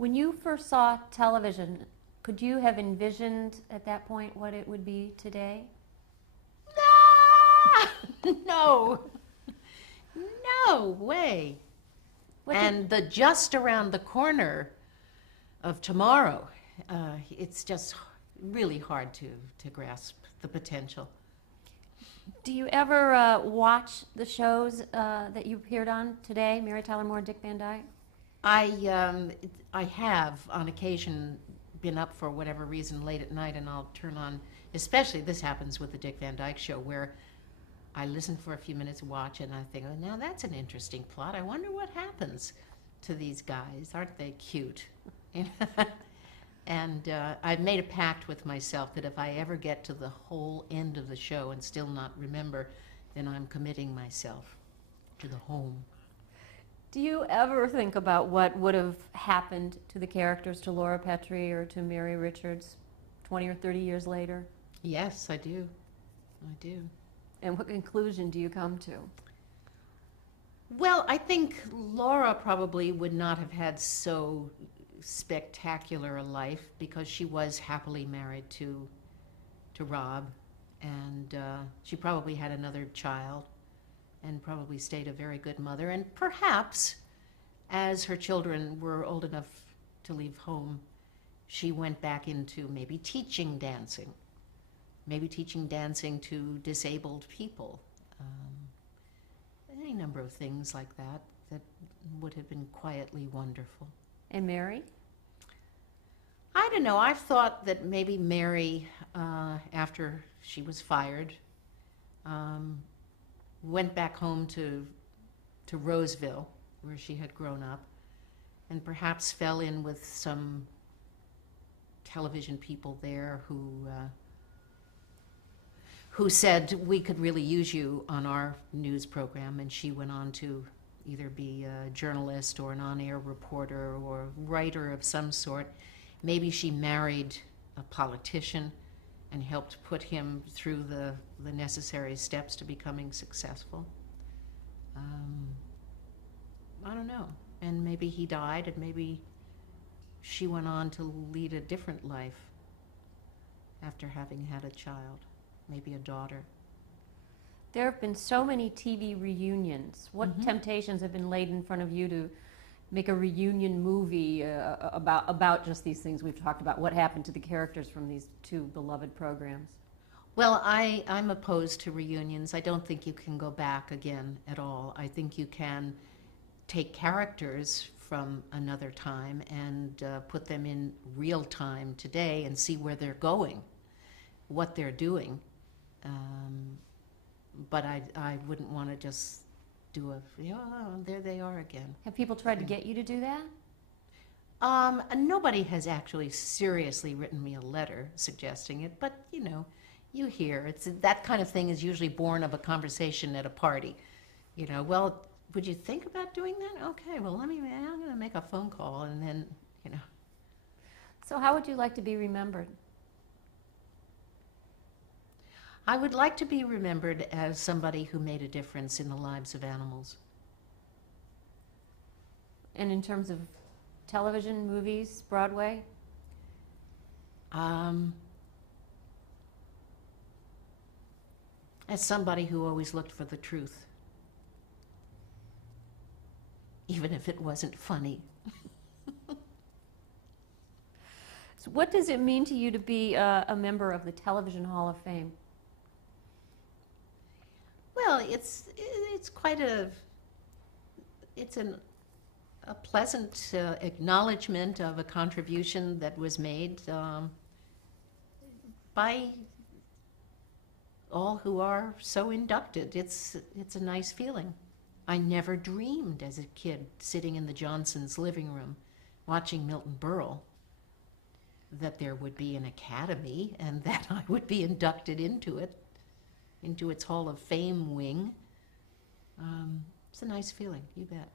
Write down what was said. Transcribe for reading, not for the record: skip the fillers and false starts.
When you first saw television, could you have envisioned at that point what it would be today? Ah! No, no way. And the just around the corner of tomorrow, it's just really hard to grasp the potential. Do you ever watch the shows that you appeared on today, Mary Tyler Moore, Dick Van Dyke? I have on occasion been up for whatever reason late at night, and I'll turn on, especially this happens with the Dick Van Dyke Show, where I listen for a few minutes, watch, and I think, oh, now that's an interesting plot. I wonder what happens to these guys. Aren't they cute? And I've made a pact with myself that if I ever get to the whole end of the show and still not remember, then I'm committing myself to the home. Do you ever think about what would have happened to the characters, to Laura Petrie or to Mary Richards 20 or 30 years later? Yes, I do. I do. And what conclusion do you come to? Well, I think Laura probably would not have had so spectacular a life because she was happily married to Rob, and she probably had another child and probably stayed a very good mother. And perhaps as her children were old enough to leave home, she went back into maybe teaching dancing to disabled people. Any number of things like that that would have been quietly wonderful. And Mary? I don't know. I've thought that maybe Mary, after she was fired, went back home to Roseville, where she had grown up, and perhaps fell in with some television people there who said, we could really use you on our news program, and she went on to either be a journalist or an on-air reporter or writer of some sort. Maybe she married a politician and helped put him through the necessary steps to becoming successful. I don't know. And maybe he died, and maybe she went on to lead a different life after having had a child, maybe a daughter. There have been so many TV reunions. What temptations have been laid in front of you to make a reunion movie about just these things we've talked about? What happened to the characters from these two beloved programs? Well, I'm opposed to reunions. I don't think you can go back again at all. I think you can take characters from another time and put them in real time today and see where they're going, what they're doing. But I wouldn't want to just do there they are again. Have people tried to get you to do that? Nobody has actually seriously written me a letter suggesting it, but you hear that kind of thing is usually born of a conversation at a party. Well, would you think about doing that? Okay, well, I'm going to make a phone call, and then, So how would you like to be remembered? I would like to be remembered as somebody who made a difference in the lives of animals. And in terms of television, movies, Broadway? As somebody who always looked for the truth, even if it wasn't funny. So what does it mean to you to be a member of the Television Hall of Fame? Well, it's quite a pleasant acknowledgement of a contribution that was made by all who are so inducted. It's a nice feeling. I never dreamed as a kid, sitting in the Johnsons' living room, watching Milton Berle, that there would be an academy and that I would be inducted into its Hall of Fame wing. It's a nice feeling, you bet.